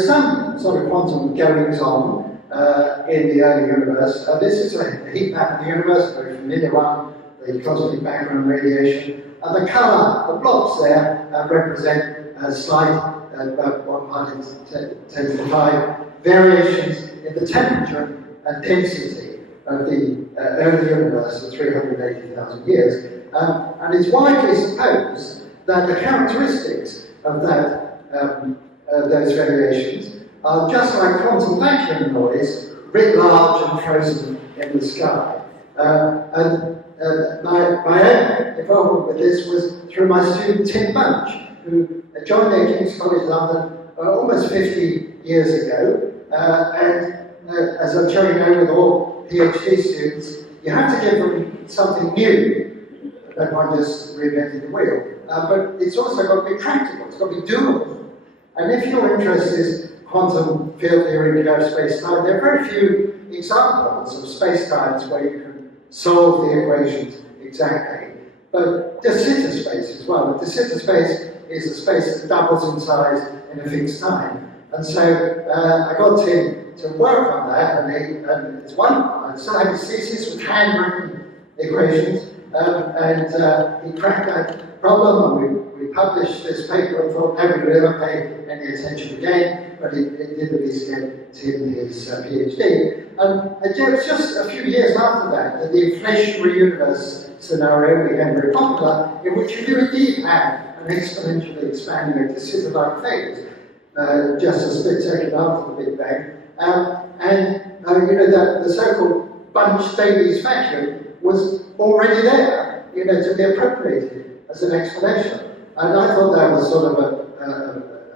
some sort of quantum goings on in the early universe. This is a heat map of the universe, a very familiar one, the cosmic background radiation. And the colour, the blobs there, represent a slight, about 1/10⁵, variations in the temperature and density of the early universe of 380,000 years. And it's widely supposed that the characteristics of those variations are just like quantum vacuum noise, writ large and frozen in the sky. My own involvement with this was through my student Tim Bunch, who joined me at King's College London almost 50 years ago. And as I'm sure you know with all PhD students, you have to give them something new. No point just reinventing the wheel. But it's also got to be practical, it's got to be doable. And if your interest is quantum field theory of space-time, there are very few examples of space-times where you can solve the equations exactly. But de Sitter space as well. De Sitter space is a space that doubles in size in a fixed time. And so I got Tim to work on that, and it's wonderful. I still have his thesis with handwritten equations, and he cracked that problem, and we published this paper and thought nobody would ever pay any attention again, but it did at least get Tim his PhD. And it was just a few years after that the inflationary universe scenario became very popular, in which you do indeed have an exponentially expanding de Sitter-like phase, just a split second after the Big Bang. The so-called Bunch-Davies vacuum was already there, to be appropriated as an explanation. And I thought that was sort of a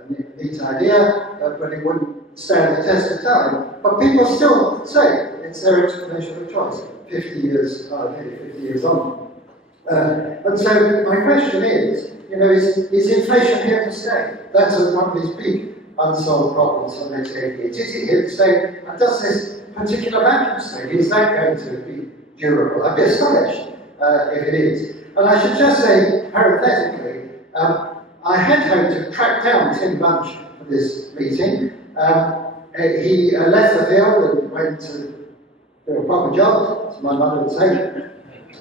neat idea, but it wouldn't stand the test of time. But people still say it's their explanation of choice, 50 years on. And so my question is inflation here to stay? That's one of these big unsolved problems for the next 8 years. Is it here to stay? And does this particular vacuum state, is that going to be durable? I'd be astonished if it is. And I should just say, parenthetically, I had hoped to track down Tim Bunch for this meeting. He left the field and went to do a proper job, as my mother would say.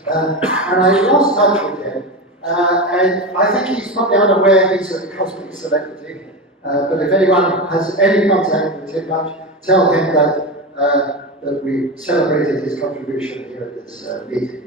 And I lost touch with him. And I think he's probably unaware he's a cosmic celebrity. But if anyone has any contact with Tim Bunch, tell him that we celebrated his contribution here at this meeting.